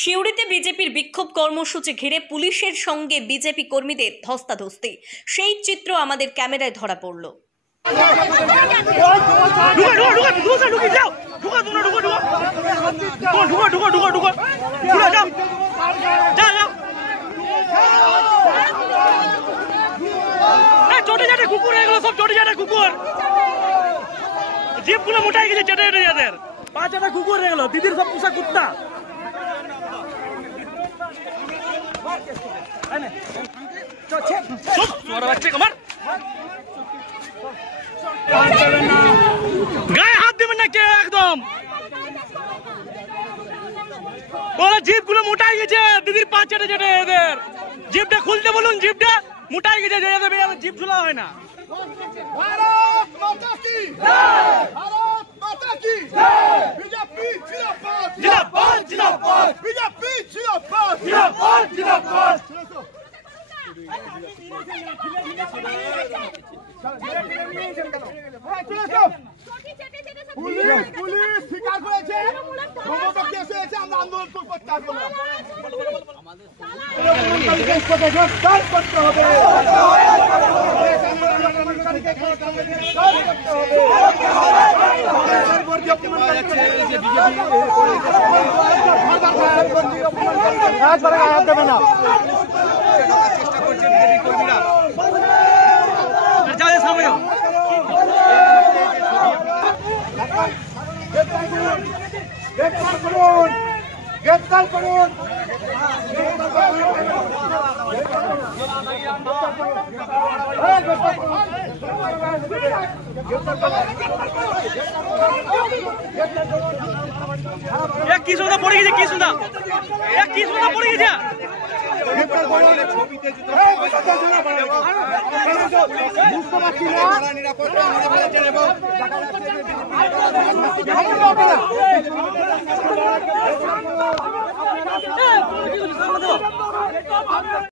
সিউড়িতে বিজেপির বিক্ষোভ কর্মসূচি ঘিরে পুলিশের সঙ্গে বিজেপি কর্মীদের ধস্তাধস্তি, সেই চিত্র আমাদের ক্যামেরায় ধরা পড়ল। কুকুর এগুলো সব ছোট ছোট কুকুর, জিপগুলো মোটাই গেছে, চেটে চেটে যাদের পাঁচ একটা কুকুর হয়ে গেল, দিদির সব পোষা কুত্তা। গায়ে হাত দেবেন না কে, একদম ওরা জিপগুলো মোটাই গেছে, দিদির পা চেটে চেটে এদের। জিপটা খুলতে বলুন, জিপটা মোটাই গেছে, জিপ ঝুলা হয় না। भारत माता की जय, भारत माता की जय, बीजेपी जिंदाबाद जिंदाबाद जिंदाबाद, बीजेपी जिंदाबाद जिंदाबाद जिंदाबाद। পুলিশ স্বীকার করেছে মমতা কেসে এসে আমরা আন্দোলন প্রত্যাহার করলাম। গ্রেফতার করতে হবে, চেষ্টা করছে বিজেপি কর্মীরা। গ্রেফতার করুন, গ্রেফতার করুন। কি সুন্দর পড়ে গেছে, কি সুন্দর, কি সুন্দর পড়ে গেছে। বুঝতে পারছি না।